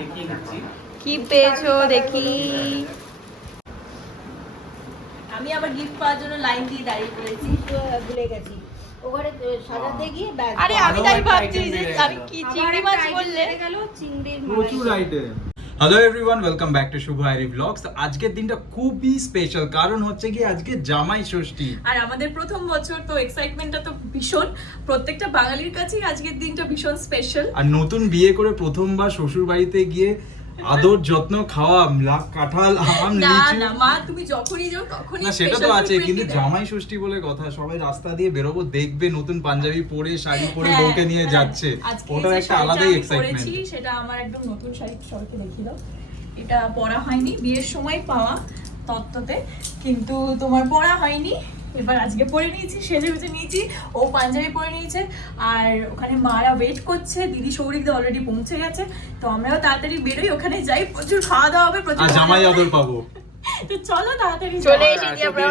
দেখিয়ে দিচ্ছি। কি পেয়েছ দেখি। আমি আবার গিফট পাওয়ার জন্য লাইন দিয়ে দাঁড়িয়ে পড়েছি। ভুলে গেছি। ওখানে সাজাতে গিয়ে আরে আমি তাই ভাবছি যে আমি কি চিংড়ি মাছ বললে? গেল চিংড়ির প্রচুর item hello everyone welcome back to Shubho Airi blogs আজকের দিনটা খুবই স্পেশাল কারণ হচ্ছে কি আজকে জামাই ষষ্ঠী। আর আমাদের প্রথম বছর তো এক্সাইটমেন্টটা তো ভীষণ। প্রত্যেকটা বাঙালির কাছেই আজকের দিনটা ভীষণ স্পেশাল আর নতুন বিয়ে করে প্রথমবার শ্বশুর বাড়িতে গিয়ে আদর যত্ন খাওয়া লাখ কাঁঠাল আম না লিচু। না মা তুমি যখনই যাও তখনই না সেটা তো আছে কিন্তু জামাই ষষ্ঠী বলে কথা সবাই রাস্তা দিয়ে বেরোবো দেখবে নতুন পাঞ্জাবি পরে শাড়ি পরে হ্যাঁ, বউকে নিয়ে হ্যাঁ। যাচ্ছে। যে একটা আলাদাই এক্সাইটমেন্ট সেটা আমার একদম নতুন শাড়ি সরকে দেখিয়ে দাও। এটা পরা হয়নি বিয়ের সময় পাওয়া তত্ত্বতে কিন্তু তোমার পরা হয়নি। এবার আজকে পরে নিয়েছি সেজে বেজে নিয়েছি ও পাঞ্জাবি পরে নিয়েছে আর ওখানে মারা ওয়েট করছে দিদি সৌরিকদা অলরেডি পৌঁছে গেছে তো আমরাও তাড়াতাড়ি বেরোই ওখানে যাই প্রচুর খাওয়া দাওয়া হবে প্রচুর জামাই আদর পাবো। তো চলো তাড়াতাড়ি চলে। এসেছি আমরা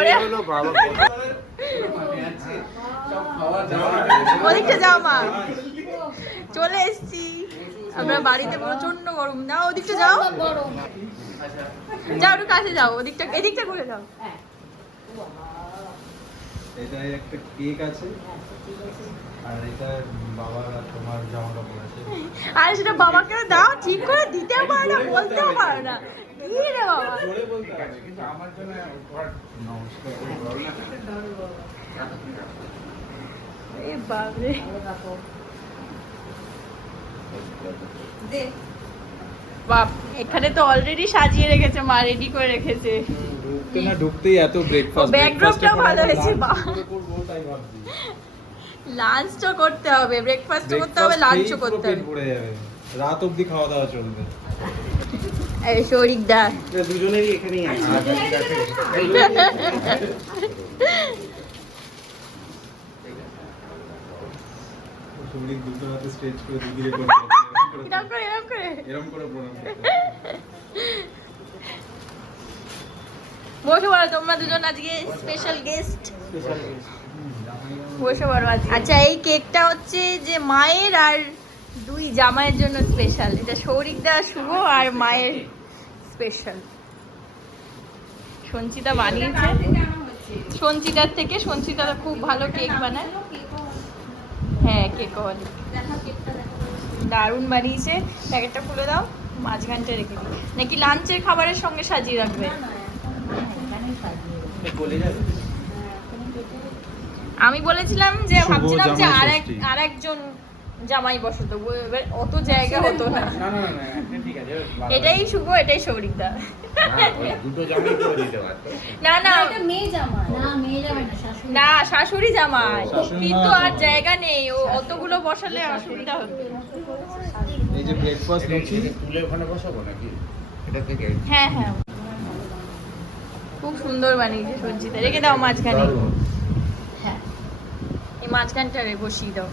ওদিকটা যাও মা। চলে এসেছি। আমরা বাড়িতে প্রচণ্ড গরম। না ওদিকটা যাও। গরম। যাও একটু কাছে যাও ওদিকটা এদিকটা ঘুরে যাও। এটাই একটা কেক আছে। আর এটা বাবা তোমার জামা কাপড় আছে। আর সেটা বাবাকে দাও ঠিক করে দিতেও পারে না বলতেও পারে না। কি রে বাবা? জোরে বলতে হবে কিন্তু আমার জন্য নমস্কার না। এ বাবরে বাপ এখানে তো অলরেডি সাজিয়ে রেখেছে মা রেডি করে রেখেছে। ঢুকতে না ঢুকতেই এত ব্রেকফাস্ট টাও ভালো হয়েছে, ভাবছি। লাঞ্চও করতে হবে ব্রেকফাস্ট করতে হবে লাঞ্চও করতে হবে। পড়ে যাবে। রাত অবধি খাওয়া দাওয়া চলবে। এই শরিক দা। দুজনেরই এখানেই আছে। শরীর দুটো হাতে স্ট্রেচ করে দিদিরে করে এরকম করে এরকম করে। এরকম করে প্রণাম করতে বসে পড়ো তোমরা দুজন আজকে স্পেশাল গেস্ট বসে পড়ো আচ্ছা এই কেকটা হচ্ছে যে মায়ের আর দুই জামাইয়ের জন্য স্পেশাল এটা সৌরিকদা শুভ আর মায়ের স্পেশাল সঞ্চিতা বানিয়েছে। সঞ্চিতার থেকে সঞ্চিতা খুব ভালো কেক বানায়। হ্যাঁ কেক দারুণ বানিয়েছে। প্যাকেটটা খুলে দাও মাঝখানটা রেখে দিই। নাকি লাঞ্চের খাবারের সঙ্গে সাজিয়ে রাখবে? আমি বলেছিলাম যে ভাবছিলাম যে আর এক আর একজন জামাই বসতো এবার অত জায়গা হতো না। না না না ঠিক আছে এটাই শুভ এটাই সৌরিকদা। দুটো জামাই করে দিতে না না। এটা মেয়ে জামা না মেয়ে জামা না শাশুড়ি। না শাশুড়ি জামাই। শাশুড়ি কিন্তু আর জায়গা নেই। ও অতগুলো বসালে অসুবিধা হবে। এই যে ব্রেকফাস্ট তুলে ওখানে বসাবো নাকি? এটা থেকে? হ্যাঁ হ্যাঁ। খুব সুন্দর বানিয়েছে সঞ্চিতা রেখে দাও মাঝখানে। হ্যাঁ। এই মাঝখানটা রে বসিয়ে দাও।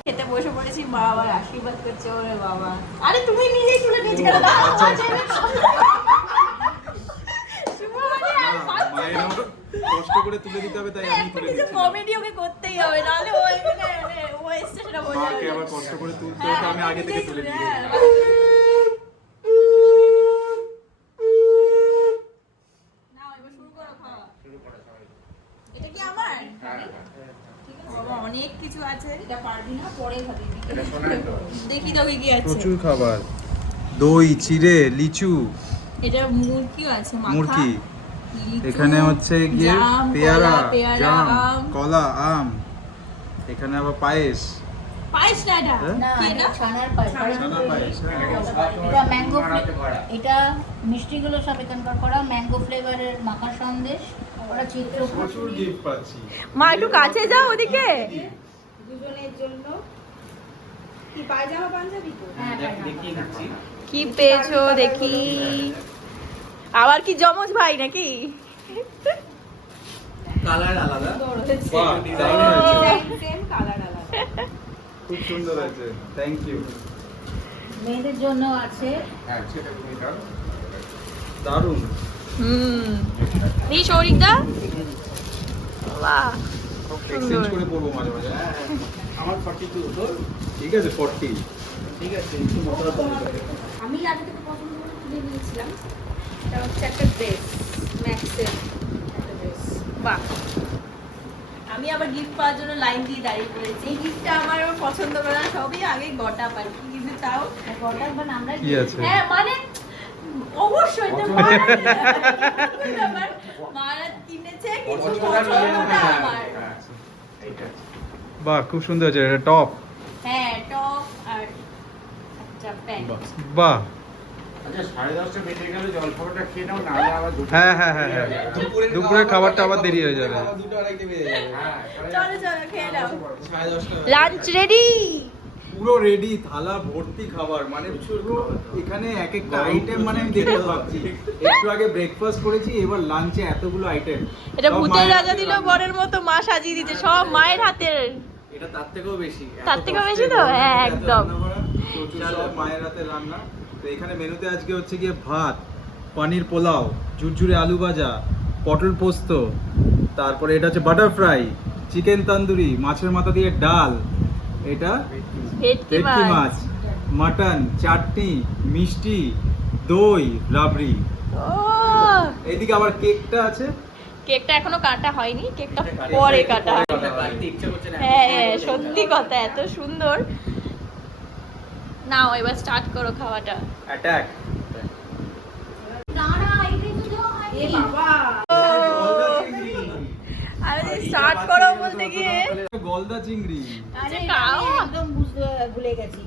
খেতে বসে পড়েছি মা আবার আশীর্বাদ করছে ওরে বাবা। আরে তুমি নিজেই তুলে নিয়েছি মানে কষ্ট করে তুলে দিতে হবে তাই আমি তুলে দিচ্ছি কমেডি ওকে করতেই হবে নাহলে ও এখানে ও এসছে সেটা বোঝা মাকে আবার কষ্ট করে তুলতে হ্যাঁ, আমি আগে থেকে তুলে তুলে, দিই হ্যাঁ। নাও, এবার শুরু করো খাওয়া। এটা কি আমার? বাবা, অনেক কিছু আছে এটা পারবি না পরে খাবি। এটা শোনায় দেখি তো কি কি আছে। প্রচুর খাবার। দই চিড়ে লিচু। এটা মুরগিও আছে মাখা মুরগি। এখানে হচ্ছে গিয়ে পেয়ারা কলা, জাম আম। কলা আম। এখানে আবার পায়েস। পায়েস না এটা? হ্যাঁ? কি এটা? ছানার পায়েস। ছানা পায়েস হ্যাঁ। এটা ম্যাঙ্গো এটা মিষ্টিগুলো সব এখানকার করা। ম্যাঙ্গো ফ্লেভারের মাখা সন্দেশ। মা একটু কাছে যাও ওদিকে। দুজনের জন্য কি পায়জামা পাঞ্জাবি তো? হ্যাঁ দেখিয়ে দিচ্ছি কি পেয়েছ দেখি। আবার কি জমজ ভাই নাকি? কালার আলাদা। বাহ, ডিজাইন দারুণ হয়েছে। সেম কালার আলাদা। খুব সুন্দর আছে থ্যাংক ইউ মেয়েদের জন্য আছে। হ্যাঁ সেটা দারুণ। হুম। এই বাহ এক্সচেঞ্জ করে পড়ব মাঝে মাঝে। আমার ফর্টি টু ঠিক আছে ফর্টি ঠিক আছে একটু মোটা আমি আগে থেকে পছন্দ করে কিনে নিয়েছিলাম। এটা হচ্ছে একটা ড্রেস ম্যাক্সের একটা ড্রেস বাহ। আমি আবার গিফট পাওয়ার জন্য লাইন দিয়ে দাঁড়িয়ে পড়েছি। এই গিফটটা আমার পছন্দ করা সবই আগে গটা পাই। কিন্তু তাও? গটার বা আমরা কি আছে? হ্যাঁ মানে অবশ্যই তো মারা কিনেছে কিন্তু পছন্দটা আমার। বাহ খুব সুন্দর হয়েছে এটা টপ। হ্যাঁ টপ আর একটা প্যান্ট। বাহ আচ্ছা হ্যাঁ। হ্যাঁ হ্যাঁ হ্যাঁ দুপুরের খাবারটা আবার দেরি হয়ে যাবে। হ্যাঁ, লাঞ্চ রেডি। পুরো রেডি থালা ভর্তি খাবার। মানে পুরো এখানে এক একটা আইটেম মানে আমি দেখতে পাচ্ছি একটু আগে ব্রেকফাস্ট করেছি এবার লাঞ্চে এতগুলো আইটেম এটা ভূতের রাজা দিল বরের মতো মা সাজিয়ে দিচ্ছে সব মায়ের হাতের। এটা তার থেকেও বেশি। তার থেকেও বেশি তো? হ্যাঁ, একদম। মায়ের হাতের রান্না। তো এখানে মেনুতে আজকে হচ্ছে গিয়ে ভাত পনির পোলাও ঝুরঝুরে আলু ভাজা পটল পোস্ত তারপরে এটা হচ্ছে বাটারফ্রাই চিকেন তন্দুরি মাছের মাথা দিয়ে ডাল এটা ভেটকি মাছ। মাটন চাটনি মিষ্টি দই রাবড়ি। ও এইদিকে আবার কেকটা আছে? কেকটা এখনও কাটা হয়নি কেকটা পরে কাটা হবে। হ্যাঁ হ্যাঁ সত্যি কথা এত সুন্দর। নাও এবার স্টার্ট করো খাওয়াটা। অ্যাটাক না না এটাই তো দেওয়া হয়নি। আমি স্টার্ট করো বলতে গিয়ে। গলদা চিংড়ি। আরে একদম ভুলে গেছি।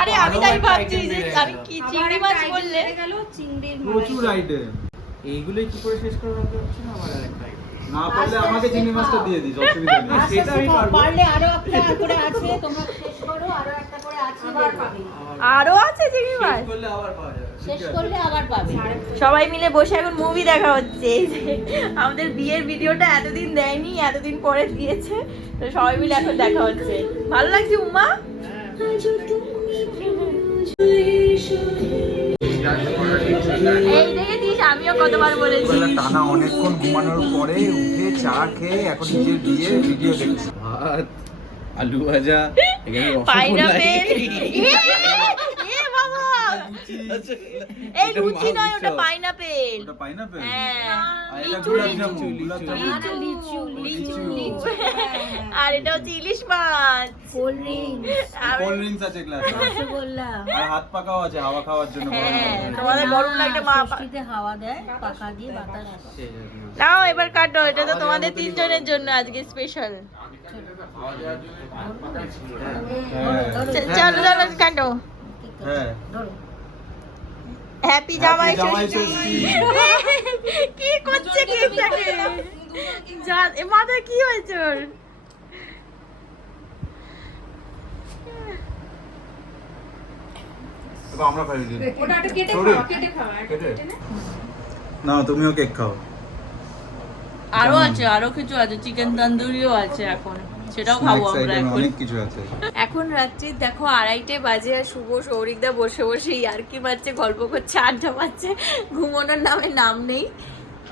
আরে আমি তাই ভাবছি যে আমি কি চিংড়ি মাছ বললে? গেল চিংড়ির প্রচুর আইটেম এইগুলোই কি করে শেষ করে রাখতে না আমার আরেকটা না পারলে আমাকে চিংড়ি মাছটা দিয়ে দিস অসুবিধা নেই। সেটা আমি পারব। পারলে আরও একটা করে আছে তোমরা শেষ করো আরও একটা করে আছে আরও আছে চিংড়ি মাছ? করলে আবার শেষ করলে আবার পাবে। সবাই মিলে বসে এখন মুভি দেখা হচ্ছে। যে আমাদের বিয়ের ভিডিওটা এতদিন দেয়নি এতদিন পরে দিয়েছে। তো সবাই মিলে এখন দেখা হচ্ছে। ভালো লাগছে উমা? এই দেখেছিস আমিও কতবার বলেছি। টানা অনেকক্ষণ ঘুমানোর পরে উঠে চা খেয়ে এখন নিজের বিয়ে ভিডিও দেখছি। ভাত আলু ভাজা এখানে এই লুচি নয় ওটা পাইনাপেল। ওটা পাইনাপেল? হ্যাঁ। আর এটা লিচু লিচু। জামুন, গোলাপ জামুন। লিচু লিচু লিচু। আর এটা হচ্ছে ইলিশ মাছ। Cold drinks. আর কোল্ড ড্রিঙ্কস আছে গ্লাসে রসগোল্লা আর হাত পাকাও আছে হাওয়া খাওয়ার জন্য হ্যাঁ তোমাদের গরম লাগলে মা ষষ্ঠীতে হাওয়া দেয় পাকা দিয়ে বাতাস নাও এবার কাটো এটা তো তোমাদের তিনজনের জন্য আজকে স্পেশাল হ্যাঁ। চলো চলো কাটো। হ্যাঁ। ধরো। হ্যাপি জামাই ষষ্ঠী। কি করছে কেকটাকে যা এ মাথায় কি হয়েছে ওর? আমরা খাই দিই। কেটে না তুমিও কেক খাও। আরও আছে আরও কিছু আছে চিকেন তন্দুরিও আছে এখন। সেটাও খাব Snacks আমরা এখন। অনেক কিছু আছে। এখন রাত্রি দেখো আড়াইটে বাজে আর শুভ সৌরিকদা বসে বসে আর কি মারছে গল্প করছে আড্ডা মারছে ঘুমানোর নামে নাম নেই।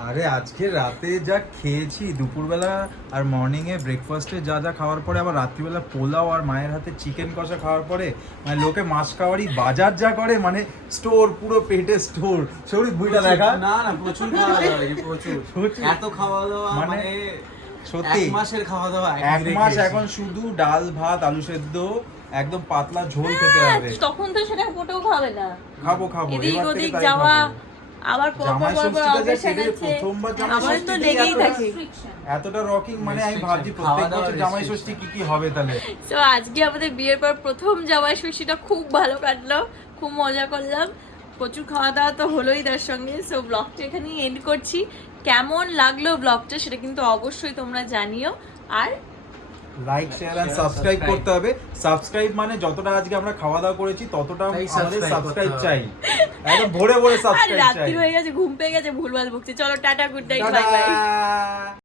আরে আজকে রাতে যা খেয়েছি দুপুরবেলা আর মর্নিং এ ব্রেকফাস্টে যা যা খাওয়ার পরে আবার রাত্রিবেলা পোলাও আর মায়ের হাতে চিকেন কষা খাওয়ার পরে মানে লোকে মাছ খাওয়ারই বাজার যা করে মানে স্টোর পুরো পেটে স্টোর সৌরিক বইটা দেখা না না প্রচুর খাওয়া দাওয়া প্রচুর। প্রচুর। এত খাওয়া দাওয়া মানে মানে সত্যি। এক মাসের খাওয়া দাওয়া এক মাস এখন শুধু ডাল ভাত আলু সেদ্ধ একদম পাতলা ঝোল খেতে হবে। তখন তো সেটা মোটেও খাবে না। খাব খাব এদিক ওদিক যাওয়া আবার আছে আমার তো লেগেই থাকে। এতটা রকিং মানে আমি ভাবছি প্রত্যেক বছর জামাই ষষ্ঠী কি কি হবে তাহলে? তো আজকে আমাদের বিয়ের পর প্রথম জামাই ষষ্ঠীটা খুব ভালো কাটলো খুব মজা করলাম। প্রচুর খাওয়া দাওয়া তো হলোই তার সঙ্গে। সো ব্লগটা এখানেই এন্ড করছি। কেমন লাগল ব্লগটা সেটা কিন্তু অবশ্যই তোমরা জানিও। আর লাইক শেয়ার এন্ড সাবস্ক্রাইব করতে হবে। সাবস্ক্রাইব মানে যতটা আজকে আমরা খাওয়া দাওয়া করেছি ততটা আমাদের সাবস্ক্রাইব চাই। একদম ভরে ভরে সাবস্ক্রাইব চাই রাত্রি হয়ে গেছে ঘুম পেয়ে গেছে ভুলভাল বকছে। চলো tata good night bye bye